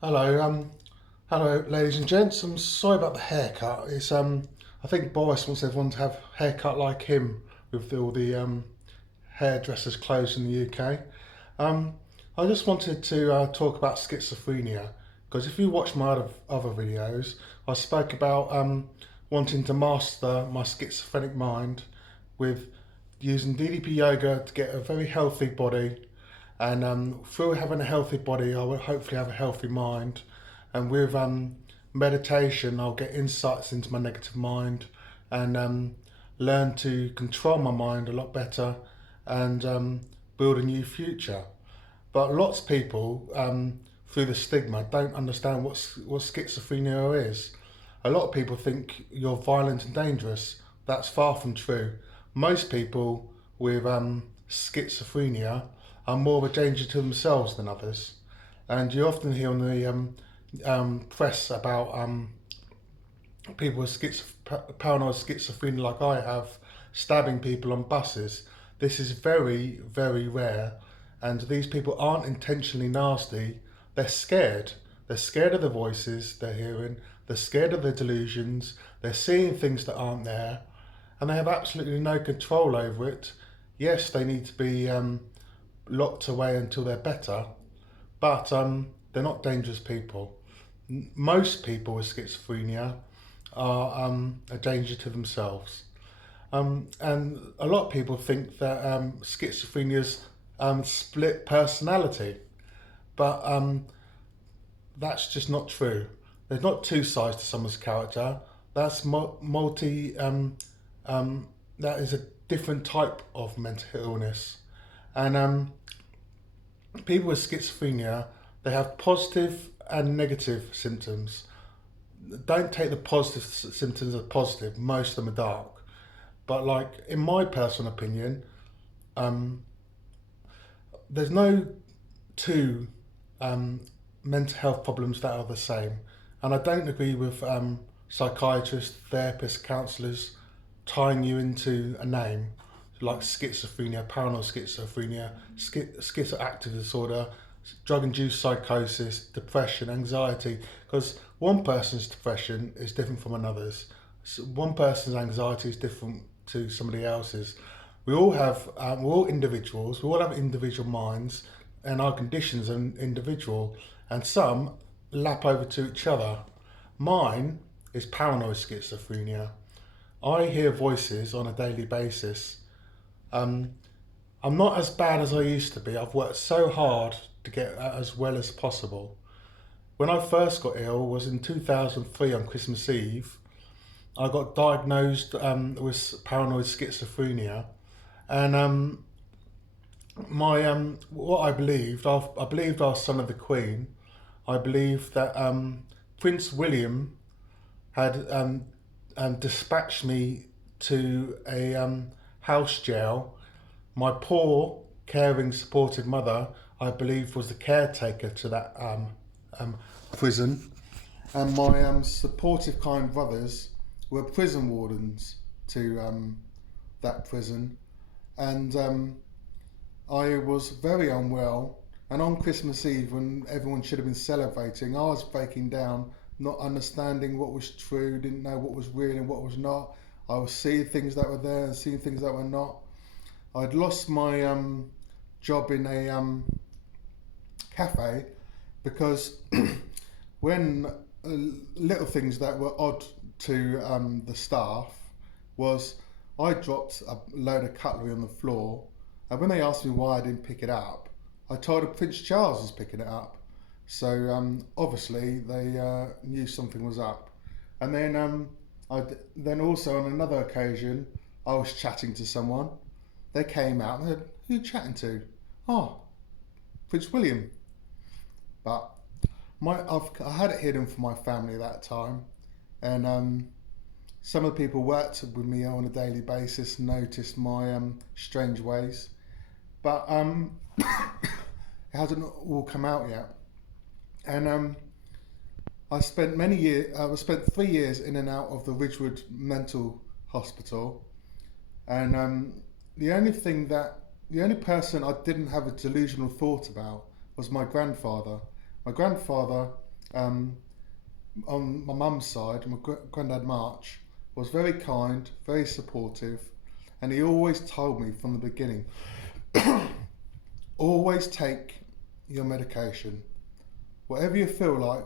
Hello, hello, ladies and gents. I'm sorry about the haircut. I think Boris wants everyone to have a haircut like him, with all the hairdressers closed in the UK. Um, I just wanted to talk about schizophrenia because if you watch my other videos, I spoke about wanting to master my schizophrenic mind with using DDP yoga to get a very healthy body, and through having a healthy body, I will hopefully have a healthy mind. And with meditation, I'll get insights into my negative mind and learn to control my mind a lot better and build a new future. But lots of people, through the stigma, don't understand what schizophrenia is. A lot of people think you're violent and dangerous. That's far from true. Most people with schizophrenia are more of a danger to themselves than others. And you often hear on the press about people with paranoid schizophrenia, like I have, stabbing people on buses. This is very, very rare, and these people aren't intentionally nasty. They're scared. They're scared of the voices they're hearing. They're scared of the delusions. They're seeing things that aren't there, and they have absolutely no control over it. Yes, they need to be locked away until they're better, but they're not dangerous people. Most people with schizophrenia are a danger to themselves. And a lot of people think that schizophrenia is split personality, but that's just not true. There's not two sides to someone's character. That's multi. That is a different type of mental illness, and people with schizophrenia, they have positive and negative symptoms. Don't take the positive symptoms as positive. Most of them are dark. But like in my personal opinion, um, there's no two mental health problems that are the same. And I don't agree with psychiatrists, therapists, counsellors tying you into a name like schizophrenia, paranoid schizophrenia, schizoactive disorder, drug-induced psychosis, depression, anxiety. Because one person's depression is different from another's. So one person's anxiety is different to somebody else's. We're all individuals. We all have individual minds, and our conditions are individual. And some lap over to each other. Mine is paranoid schizophrenia. I hear voices on a daily basis. Um, I'm not as bad as I used to be. I've worked so hard to get as well as possible. When I first got ill was in 2003 on Christmas Eve. I got diagnosed with paranoid schizophrenia, and my what I believed I was son of the Queen. I believed that Prince William had dispatched me to a house jail. My poor, caring, supportive mother, I believe, was the caretaker to that prison, and my supportive, kind brothers were prison wardens to that prison, and I was very unwell. And on Christmas Eve, when everyone should have been celebrating, I was breaking down, not understanding what was true, didn't know what was real and what was not. I was seeing things that were there and seeing things that were not. I'd lost my job in a cafe because when little things that were odd to the staff was I dropped a load of cutlery on the floor, and when they asked me why I didn't pick it up, I told them Prince Charles was picking it up. So obviously they knew something was up. And then then also on another occasion, I was chatting to someone. They came out and said, "Who are you chatting to?" "Oh, Prince William." But I had it hidden from my family that time, and some of the people worked with me on a daily basis noticed my strange ways, but it hasn't all come out yet. And I spent 3 years in and out of the Ridgewood Mental Hospital, and the only thing that the only person I didn't have a delusional thought about was my grandfather. My grandfather Um, on my mum's side, my granddad March was very kind, very supportive, and he always told me from the beginning, always take your medication. Whatever you feel like,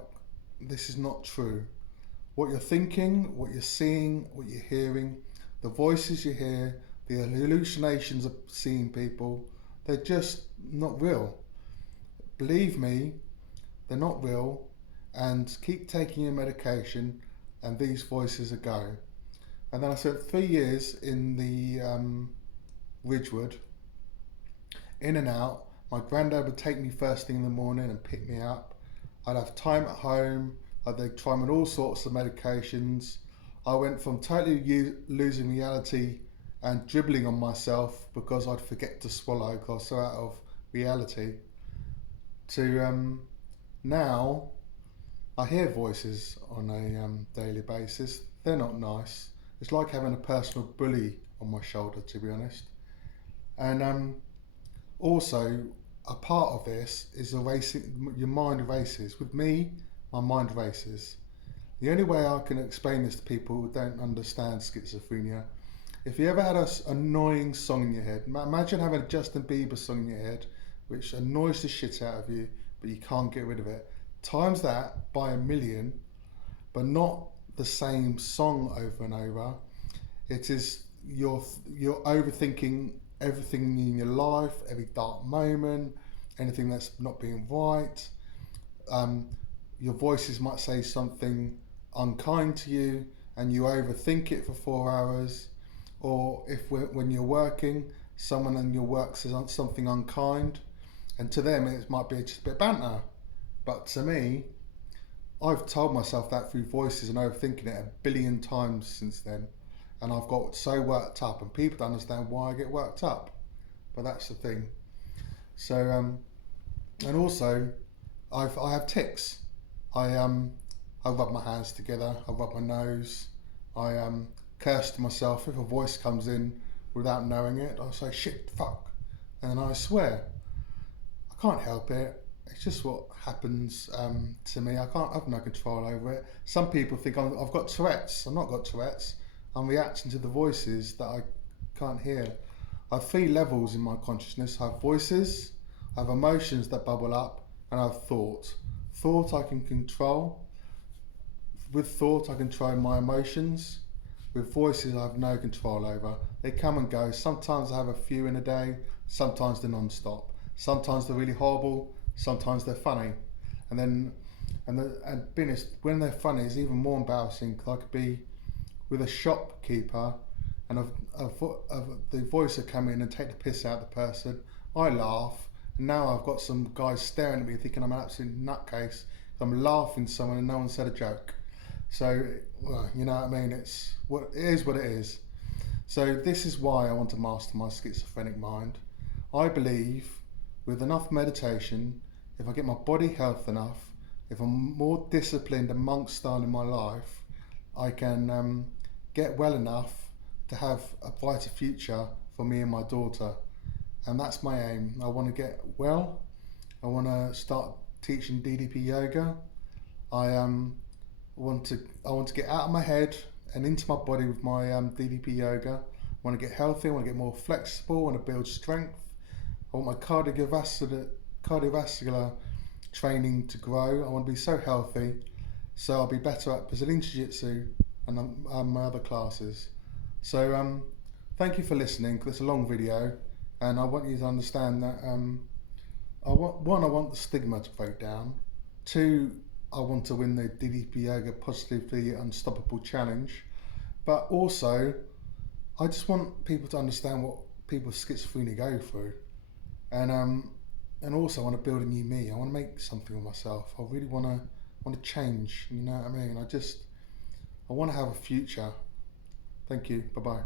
this is not true. What you're thinking, what you're seeing, what you're hearing, the voices you hear, the hallucinations of seeing people, they're just not real. Believe me, they're not real, and keep taking your medication and these voices are go. And then I spent 3 years in the Ridgewood, in and out. My granddad would take me first thing in the morning and pick me up. I'd have time at home. I'd try me on all sorts of medications. I went from totally losing reality and dribbling on myself because I'd forget to swallow because I was so out of reality to now I hear voices on a daily basis. They're not nice. It's like having a personal bully on my shoulder, to be honest. And also, a part of this is erasing your mind races. With me, my mind races. The only way I can explain this to people who don't understand schizophrenia, if you ever had an annoying song in your head, imagine having a Justin Bieber song in your head, which annoys the shit out of you, but you can't get rid of it. Times that by 1,000,000, but not the same song over and over. It is you're overthinking everything in your life, every dark moment, anything that's not being right. Your voices might say something unkind to you, and you overthink it for 4 hours. Or if when you're working, someone in your work says something unkind, and to them it might be just a bit of banter, but to me, I've told myself that through voices and overthinking it 1,000,000,000 times since then, and I've got so worked up, and people don't understand why I get worked up, but that's the thing. So and also, I have tics. I rub my hands together. I rub my nose. I curse to myself if a voice comes in without knowing it. I say shit, fuck, and then I swear. I can't help it. It's just what happens to me. I have no control over it. Some people think I've got Tourette's. I've not got Tourette's. I'm reacting to the voices that I can't hear. I have 3 levels in my consciousness. I have voices, I have emotions that bubble up, and I have thought. Thought I can control. With thought I control my emotions. With voices I have no control over. They come and go. Sometimes I have a few in a day, sometimes they're non-stop. Sometimes they're really horrible, sometimes they're funny. And being honest, when they're funny it's even more embarrassing because I could be with a shopkeeper and the voice would come in and take the piss out of the person. I laugh, and now I've got some guys staring at me thinking I'm an absolute nutcase. I'm laughing to someone and no one said a joke. So, well, you know what I mean? It is what it is. So this is why I want to master my schizophrenic mind. I believe with enough meditation, if I get my body health enough, if I'm more disciplined and monk style in my life, I can get well enough to have a brighter future for me and my daughter. And that's my aim. I want to get well. I want to start teaching DDP yoga. I want to get out of my head and into my body with my DDP yoga. I want to get healthy. I want to get more flexible. I want to build strength. I want my cardiovascular training to grow. I want to be so healthy, so I'll be better at Brazilian Jiu-Jitsu and my other classes. So thank you for listening. It's a long video, and I want you to understand that I want the stigma to break down. 2, I want to win the DDP Yoga Positively Unstoppable Challenge. But also, I just want people to understand what people with schizophrenia go through. And also I want to build a new me. I want to make something of myself. I really want to change, you know what I mean? I want to have a future. Thank you. Bye-bye.